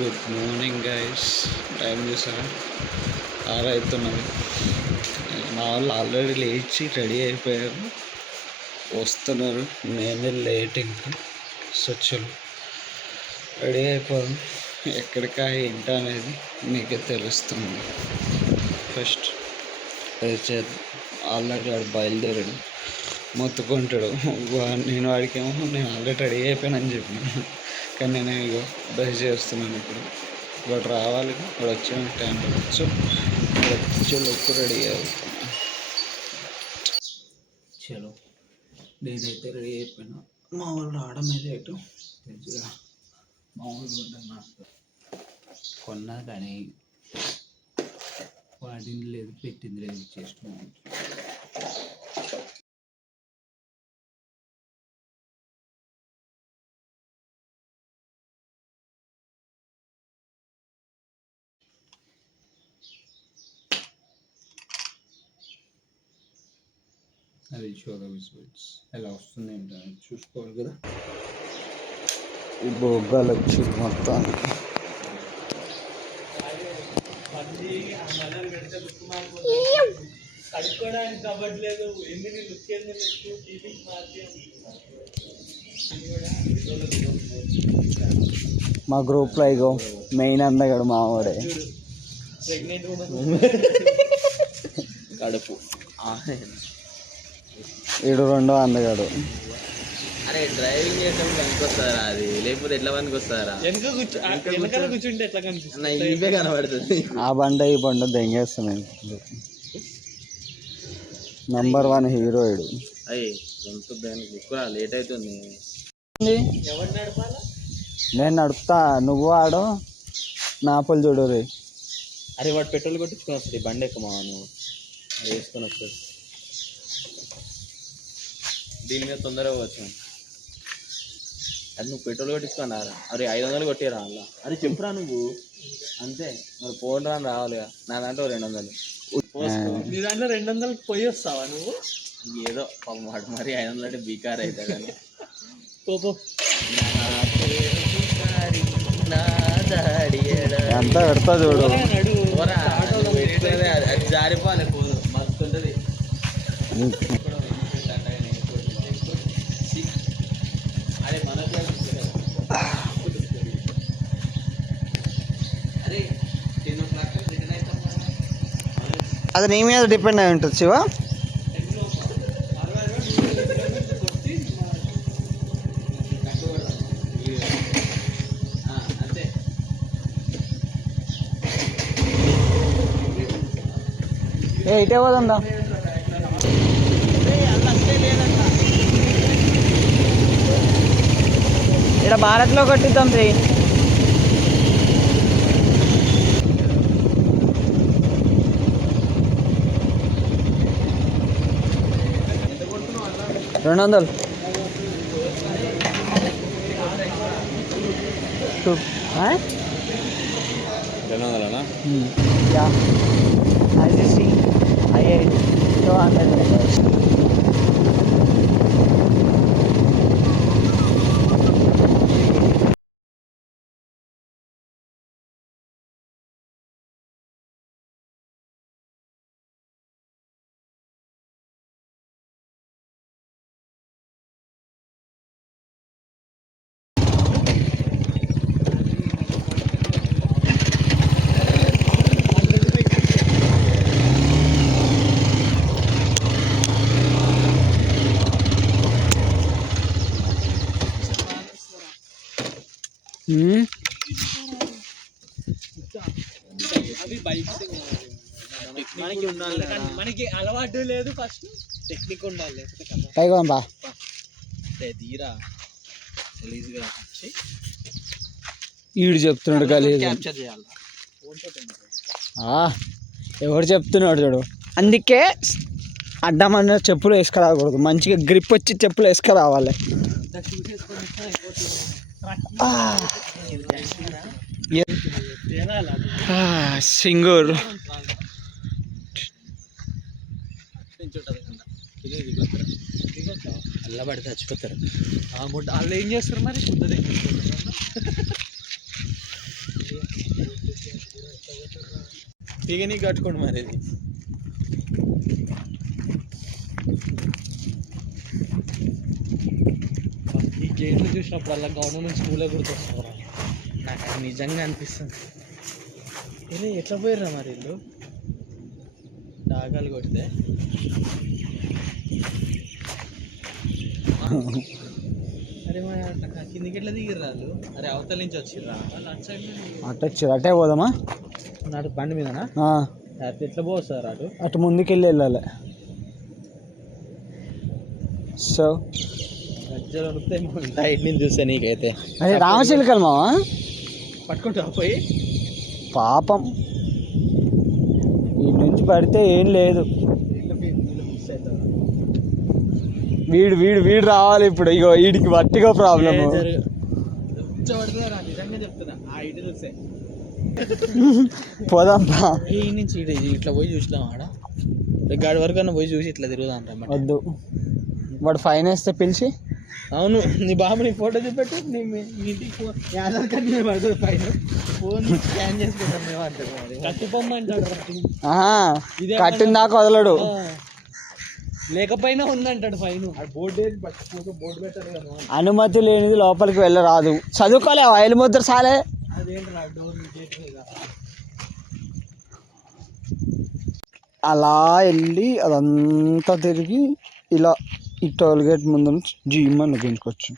Good morning guys. Time చూసారా? 6 అవుతున్నది. మా వాళ్ళు ఆల్రెడీ లేచి రెడీ అయిపోయారు, వస్తున్నారు. నేనే లేట్, ఇంకా స్వచ్ఛలు రెడీ అయిపోయాను. ఎక్కడికా ఏంటా అనేది మీకే తెలుస్తుంది. ఫస్ట్ ఆల్రెడీ వాడు బయలుదేరాడు, మొత్తుకుంటాడు. నేను వాడికేమో నేను ఆల్రెడీ రెడీ అయిపోయానని చెప్పిన, కానీ నేను ఇగో బ్రష్ చేస్తున్నాను. ఇప్పుడు వాడు రావాలి, వాడు వచ్చే టైం సో వచ్చే లోపు రెడీ అవుతున్నా. చలో, నేనైతే రెడీ అయిపోయినా. మా వాళ్ళు రావడం మీద ఎటు తెలుసుగా, మామూలుగా నాకు కొన్నా కానీ వాడింది లేదు, పెట్టింది లేదు, చేస్తున్నాను. అది షోగా విజువల్స్ ఎలా వస్తుంది ఏంటని చూసుకోవాలి కదా. ఈ బొగ్గాలు వచ్చి మొత్తానికి మా గ్రూప్లో ఇగో మెయిన్ అందగాడు మావాడే. కడుపు ఈడు రెండో అందగాడు. అరే డ్రైవింగ్ చేసాం కనుకొస్తారా అది, లేకపోతే ఎట్లా పనికి వస్తారా? కూర్చుంటే ఎట్లా కనిపిస్తుంది? ఇవే కనబడుతుంది. ఆ బండ ఈ బండ దెంగేస్తున్నాయి. నంబర్ 1 హీరో ఇడు. అయ్యి దానికి ఎక్కువ లేట్ అవుతుంది. ఎవరు నడపాలా? నేను నడుపుతా, నువ్వు ఆడు నాపలు చూడు రే. అరే వాడు పెట్రోల్ కొట్టించుకొని వస్తుంది, బండి ఎక్కమా నువ్వు, అది వేసుకొని వస్తుంది. దీని మీద తొందరగా వచ్చు. అది నువ్వు పెట్రోల్ కొట్టించుకున్నారా? అరే 500 కొట్టిరా అలా. అరే చెప్పురా నువ్వు, అంతే మరి. పోను రాని రావాలిగా. నా దాంట్లో 200. నీ దాంట్లో 200 పోయి వస్తావా నువ్వు? ఏదో వాడు మరి 500 అంటే బీకార్ అవుతుంది అని. ఎంత పెడతా చూడు, అది జారిపోవాలి. పోదు మస్తు ఉంటుంది. అరే మన అది నీ మీద డిపెండ్ అయి ఉంటుంది శివ. ఇటే పోదా ఇక్కడ భారత్లో కొట్టిద్దాం రీ. $200. అవి బైక్స్ మనకి అలవాటు లేదు. ఫస్ట్ టెక్నిక్ ఉండాలి. తీరా ఈడు చెప్తున్నాడు గలీజ్. క్యాప్చర్ చేయాలి. ఎవరు చెప్తున్నాడు చూడు. అందుకే అడ్డమన్న చెప్పులు వేసుకురాకూడదు, మంచిగా గ్రిప్ వచ్చి చెప్పులు వేసుకురావాలి. సింగూర్ అల్ల పడితే చచ్చిపోతారు. వాళ్ళు ఏం చేస్తారు మరి? పీగని కట్టుకోండి మరి ఇది. ఈ గేట్లు చూసినప్పుడు అలా గవర్నమెంట్ స్కూలే గుర్తొస్తారా నాకు అది నిజంగా అనిపిస్తుంది. ఇలా ఎట్లా పోయిర్రా మరి ఇల్లు డాగాలు కొడితే అరే మా కిందికి ఎట్లా దిగిర్రా వాళ్ళు? అరే అవతల నుంచి వచ్చిర్రా వాళ్ళు అటు సైడ్ అటు వచ్చి అటే పోదామా? నాటు బండి మీదనా? ఎట్లా పోస్తారు అటు? అటు ముందుకెళ్ళి వెళ్ళాలి. సో మధ్యలో సైడ్ నుంచి చూస్తే నీకైతే అదే రామచిలుకలు మావా పట్టుకుంటావు పోయి. పాపం ఈ నుంచి పడితే ఏం లేదు. వీడు వీడు వీడు రావాలి ఇప్పుడు. ఇగో వీడికి వట్టిగా ప్రాబ్లము. నిజంగా చెప్తున్నా ఆ ఇటు చూస్తే పోదాంపా. ఈ నుంచి ఇట్లా పోయి చూసినాం ఆడ గాడి వరకు అన్న పోయి చూసి ఇట్లా తిరుగుదాం. వద్దు వాడు ఫైన్ వేస్తే పిలిచి. అవును నీ బాబు నీ ఫోటో చూపెట్టు. నీ ఇంటికి ఆధార్ కార్డు మీద పడుతుంది ఫైన్. ఫోన్ స్కాన్ చేసుకుంటాం మేము అంటారు. కట్టిపోమ్మంటాడు. కట్టిన దాకా వదలడు. లేకపోయినా ఉందంటాడు ఫైన్. బోర్డు బోర్డు పెట్టారు కదా. అనుమతి లేనిది లోపలికి వెళ్ళరాదు. చదువుకోలే వైలు ముద్ర సాలే. అదేంటి డోర్ గేట్ మీద అలా వెళ్ళి అదంతా తిరిగి ఇలా ఈ టోల్ గేట్ ముందు నుంచి జిమ్ అని గెలుచుకోవచ్చు.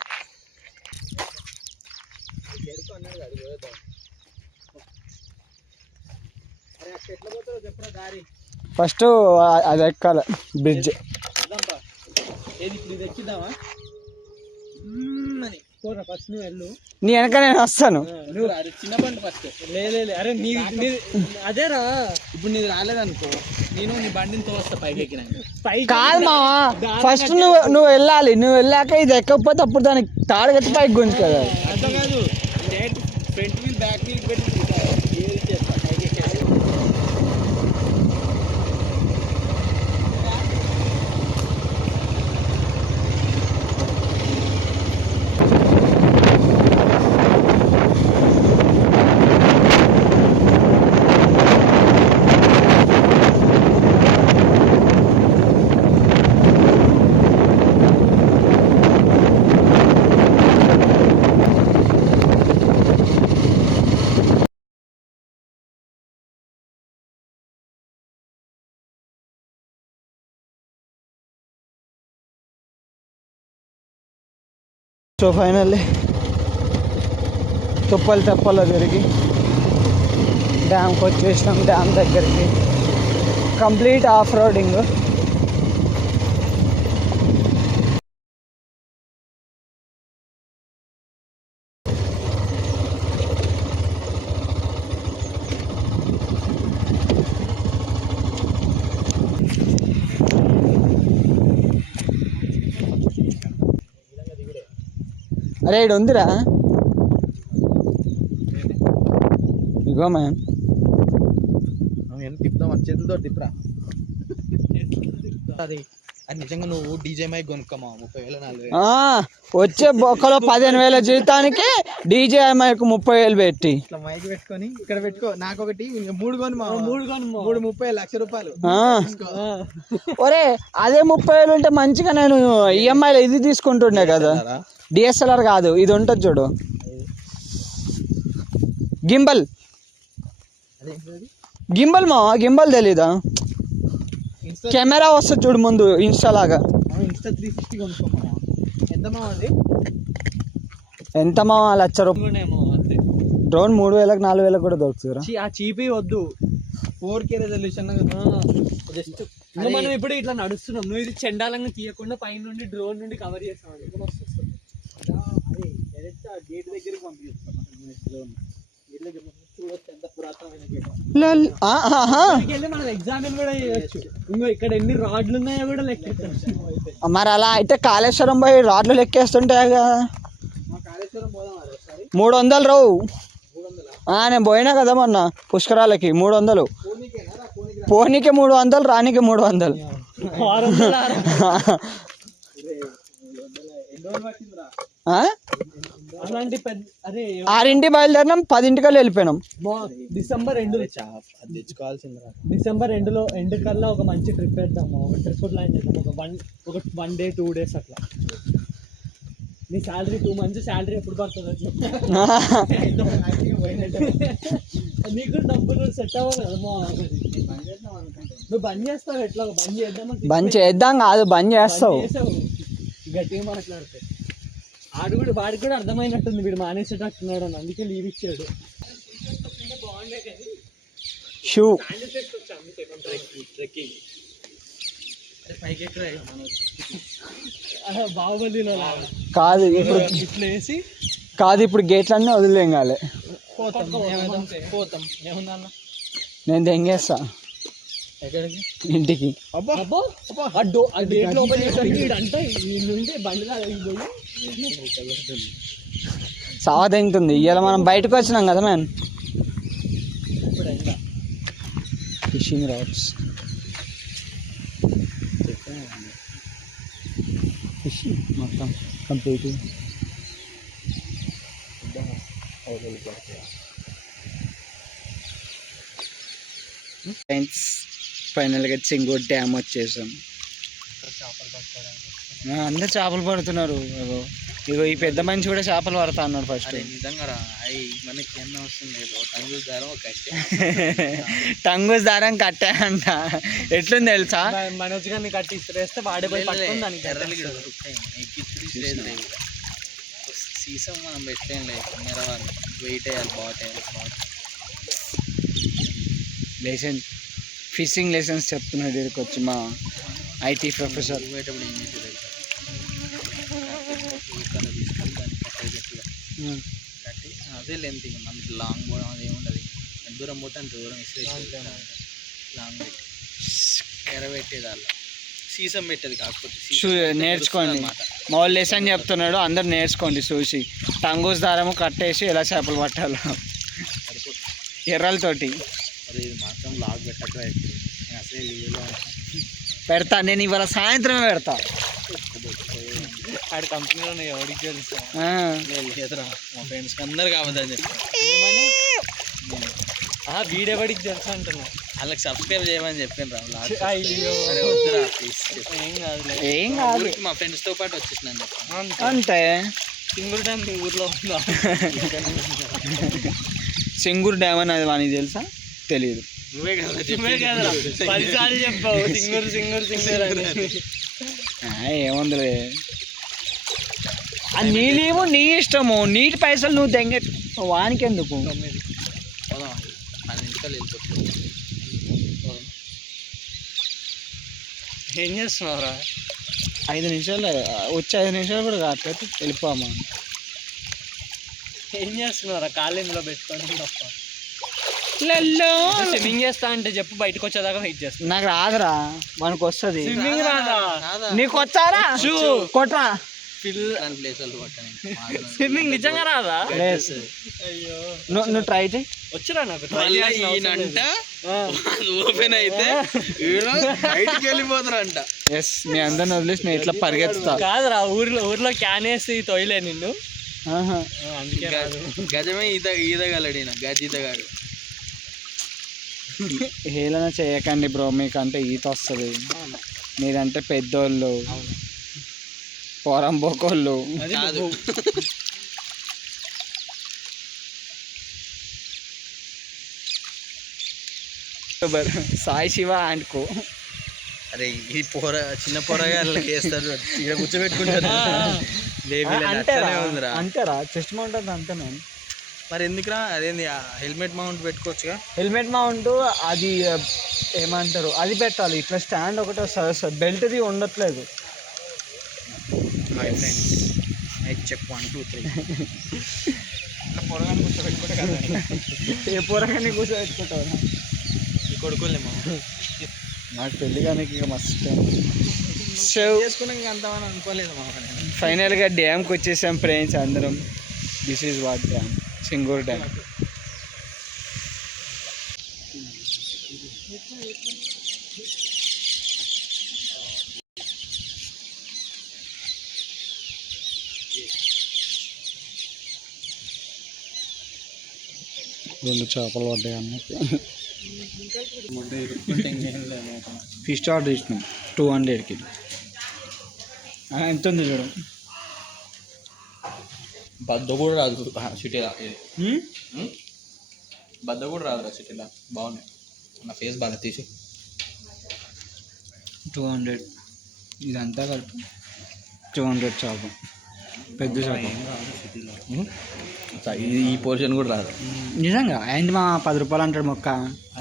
ఫస్ట్ అది ఎక్కాలి బ్రిడ్జ్. నీ వెనక నేను వస్తాను. చిన్న బండి ఫస్ట్. లేదు అరే నీ అదేరా ఇప్పుడు నీది రాలేదనుకో నేను నీ బండిని తోస్తా పైకి ఎక్కినాక. కాదు మావా ఫస్ట్ నువ్వు వెళ్ళాలి. నువ్వు వెళ్ళాక ఇది ఎక్కకపోతే అప్పుడు దానికి తాడు కట్టి పైకి గుంజు కదా. అట్లా కాదు direct front wheel back wheel పెట్టి ఏది చేస్తా పైకి ఎక్కేసి. సో ఫైనల్లీ తుప్పలు తప్పలు తిరిగి డ్యామ్కి వచ్చేసినాం. డ్యామ్ దగ్గరికి కంప్లీట్ ఆఫ్ రోడింగ్. అరే ఇక్కడ ఉందిరా. ఇగో మ్యామ్ తిప్పుదాం చేతులతో తిప్పురా. అది అది నిజంగా నువ్వు డీజే మైక్ కొనుక్కోమా 30,000 40,000 వచ్చే బొక్కలో 15,000 జీతానికి డీజే మైక్ 30,000 పెట్టి ఇట్లా మైక్ పెట్టుకొని ఇక్కడ పెట్టుకో. నాకు ఒకటి 3 కొని 30 లక్ష రూపాయలు. ఒరే అదే 30,000 ఉంటే మంచిగా నేను ఈఎంఐలో ఇది తీసుకుంటుండే కదా. డిఎస్ఎల్ఆర్ కాదు ఇది ఉంటుంది చూడు గింబల్. గింబల్ మా గింబల్ తెలీదా? కెమెరా వస్తుంది చూడు ముందు ఇన్స్టా లాగా. ఇన్స్టా 360 కొనుక్కోమా. ఎంత మా అది? ఎంత మా 1,00,000 రూపాయలు. డ్రోన్ 3,000 4,000 కూడా దొరుకుతుందిరా. ఆ చీపీ వద్దు 4K రెజల్యూషన్. జస్ట్ మనం ఇప్పుడు ఇట్లా నడుస్తున్నాం. నువ్వు ఇది చెండాలంగా తీయకుండా పై నుండి డ్రోన్ నుండి కవర్ చేస్తాం. గేట్ దగ్గరికి పంపిస్తాం. మనం ఎగ్జామ్ కూడా చేయొచ్చు. ఇంకో ఇక్కడ ఎన్ని రాడ్లు ఉన్నాయో కూడా లెక్కిస్తాం. మరి అలా అయితే కాళేశ్వరం పోయి రాడ్లు లెక్కేస్తుంటాయి కదా. 300 రావు. నేను పోయినా కదా మొన్న పుష్కరాలకి 300. పోనీకి 300 రానికి 300. అలాంటి పెద్ద అరే 6 బయలుదేరినాం, 10 వెళ్ళిపోయినాం. డిసెంబర్ 2 తెచ్చుకోవాల్సింది. డిసెంబర్ 2 ఎండ్ కల్లా ఒక మంచి ట్రిప్ వేద్దాము, ఒక ట్రిప్ ప్లాన్ చేద్దాం, ఒక 1 డే 2 days అట్లా. నీ శాలరీ 2 months శాలరీ ఎప్పుడు పడుతుంది అట్లా నీకు డబ్బులు సెట్ అవ్వాలి కదా. నువ్వు బంద్ చేస్తావు ఎట్లా? బంద్ చేద్దాం కాదు, బంద్ చేస్తావు. గట్టిగా మాట్లాడితే వాడికి కూడా అర్థమైనట్టుంది వీడు మానేసేటట్టున్నాడు అని, అందుకే లీవ్ ఇచ్చాడు. షూ బాహుబలిలో కాదు ఇప్పుడు, ఇట్లా వేసి కాదు ఇప్పుడు గేట్లన్నీ వదిలేం కాలే. పోతాం ఏముందా అన్న, నేను తెంగేస్తా ఎక్కడికి? ఇంటికి. గేట్ ఓపెన్ చేసరికి బండి సావ తెంగుతుంది. ఇవాళ మనం బయటకు వచ్చినాం కదా మ్యాన్. ఫిషింగ్ రాడ్స్, ఫిషింగ్ మొత్తం కంప్లీట్. ఫ్రెండ్స్ ఫైనల్గా చెంగోట్ డ్యామ్ వచ్చేసాం. అందరు చేపలు పడుతున్నారు. ఇగో ఈ పెద్ద మనిషి కూడా చేపలు పడతా అన్నాడు ఫస్ట్. నిజంగా మనకి ఎన్న వస్తుంది, టంగుస్ దారం కట్టే అంట. ఎట్లుంది తెలుసా, మనోజ్ గారిని కట్టి ఇస్తే వాడే పోయి పట్టుకుని దానికి సీసం మనం పెట్టలేం లేదు, మెరవాలి, వెయిట్ వేయాలి, బాట్ లెసన్ ఫిషింగ్ లెసన్స్ చెప్తున్నాడు ఇక్కడికి వచ్చి మా ఐటీ ప్రొఫెసర్. పోయేటప్పుడు ఏం చేసేది కట్టి అదే లెంత్, ఇక మనకి లాంగ్ పోవడం అది ఏముండదు. దూరం పోతే అంత దూరం ఇస్తే లాంగ్ పెట్టి ఎరబెట్టేది అలా సీసం పెట్టేది. కాకపోతే నేర్చుకోండి, మా వాళ్ళు లెసన్ చెప్తున్నాడు, అందరు నేర్చుకోండి చూసి. టంగూస్ దారము కట్టేసి ఎలా చేపలు పట్టాలో ఎర్రలతోటి. అదే ఇది మాత్రం లాగ్ పెట్టక అసలే లీవ్లో పెడతా నేను, ఇవాళ సాయంత్రమే పెడతా. ఆడ కంపెనీలో ఎవరికి తెలుసా? లేదురా, మా ఫ్రెండ్స్కి అందరు కావద్దని చెప్పి వీడెవడికి తెలుసా అంటున్నా. వాళ్ళకి సబ్స్క్రైబ్ చేయమని చెప్పాను రా. ఏం కాదు, మా ఫ్రెండ్స్తో పాటు వచ్చేసినాను చెప్పాను అంతే. సింగూరు డ్యామ్ మీ ఊర్లో ఉందా? సింగూరు డ్యామ్ అని అది వానికి తెలుసా? తెలియదు. నువ్వే కదా 10 సార్లు చెప్పావు సింగూరు ఏముందిలే, నీళ్ళేమో నీ ఇష్టము, నీటి పైసలు నువ్వు తెంగ వానికి ఎందుకు. ఏం చేస్తున్నావురా? 5 నిమిషాలు వచ్చి 5 నిమిషాలు కూడా కాకపోతే వెళ్ళిపోమా. ఏం చేస్తున్నావురా? కాలేజీలో పెట్టుకొని తప్ప స్విమ్మింగ్ చేస్తా అంటే చెప్పు, బయటకు వచ్చేదాకా వెయిట్ చేస్తా. నాకు రాదురా, మనకు వస్తుంది. స్విమ్మింగ్ రాదా? నీకు వచ్చారా? కొట్రా. స్విమ్మింగ్ నిజంగా రాదా? అయ్యో నువ్వు ట్రై చేయి. వచ్చిరా నాకు ఓపెన్ అయితే బయటికి వెళ్ళిపోతారంట. ఎస్, మీ అందరిని వదిలేసి నేను ఇట్లా పరిగెత్తుతా. కాదురా, ఊర్లో క్యాన్ వేసి తొయ్యలే నిన్ను, అందుకే గజమే ఈదగలడు, గజ ఈతగాడు. హేళన చేయకండి బ్రో, మీకంటే ఈత వస్తుంది. మీరంటే పెద్దోళ్ళు, పోరంబోకోళ్ళు. Sai Shiva and co. అరే ఈ చిన్న పోరగాళ్ళకి వేస్తారు, ఇక్కడ కూర్చోబెట్టుకుంటారు. అంతేరా, చెస్ట్ మౌంట్ అంతా అంతే మ్యామ్. మరి ఎందుకురా? అదేంది హెల్మెట్ మౌంట్ పెట్టుకోవచ్చుగా. హెల్మెట్ మౌంట్ అది ఏమంటారు, అది పెట్టాలి. ఇట్లా స్టాండ్ ఒకటి వస్తుంది, బెల్ట్ది ఉండట్లేదు. చెక్ 1 2 3 పొరగాన్ని కూర్చోబెట్టుకుంటే కదా. ఏ పొరగాన్ని కూర్చోబెట్టుకుంటావు? ఈ కొడుకులేమో నాకు పెళ్లి కానీ ఇక మస్తు చేసుకున్నాం, ఇంకా అంతమని అనుకోలేదు మా. ఫైనల్గా డ్యామ్కి వచ్చేసాం ఫ్రెండ్స్ అందరం. This is what dam, Singur dam. 2 చేపలు పడ్డాయి అన్నకి. ఫిష్ ఆర్డర్ ఇచ్చినాం 200కి. ఎంత ఉంది చూడు. బద్ద కూడా రాదు సిటీలా బద్ద కూడా రాదురా సిటీలా. బాగున్నాయి. నా ఫేస్ బాగా తీసి 200 ఇదంతా కలిపి 200 చేప. పెద్ద చేప. ఈ పోర్షన్ కూడా రాదు నిజంగా. అయింది మా 10 రూపాయలు అంటాడు మొక్క.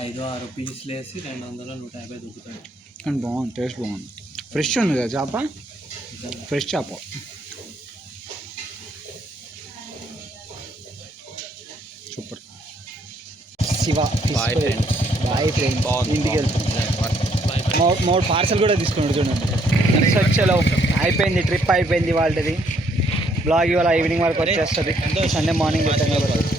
5-6 పీసులు వేసి 200 150 దొరుకుతాయి. కానీ బాగుంది, టేస్ట్ బాగుంది. ఫ్రెష్ ఉంది కదా చేప, ఫ్రెష్ చేప. Super. Shiva boy friends. Boy friend. ఇంటికి వెళ్తాం. మూడు పార్సల్ కూడా తీసుకున్నాడు చూడండి. చలో అయిపోయింది, ట్రిప్ అయిపోయింది వాళ్ళది. బ్లాగ్ ఇవాళ ఈవినింగ్ వరకు వచ్చేస్తుంది. సండే మార్నింగ్ పెట్టాం కాబట్టి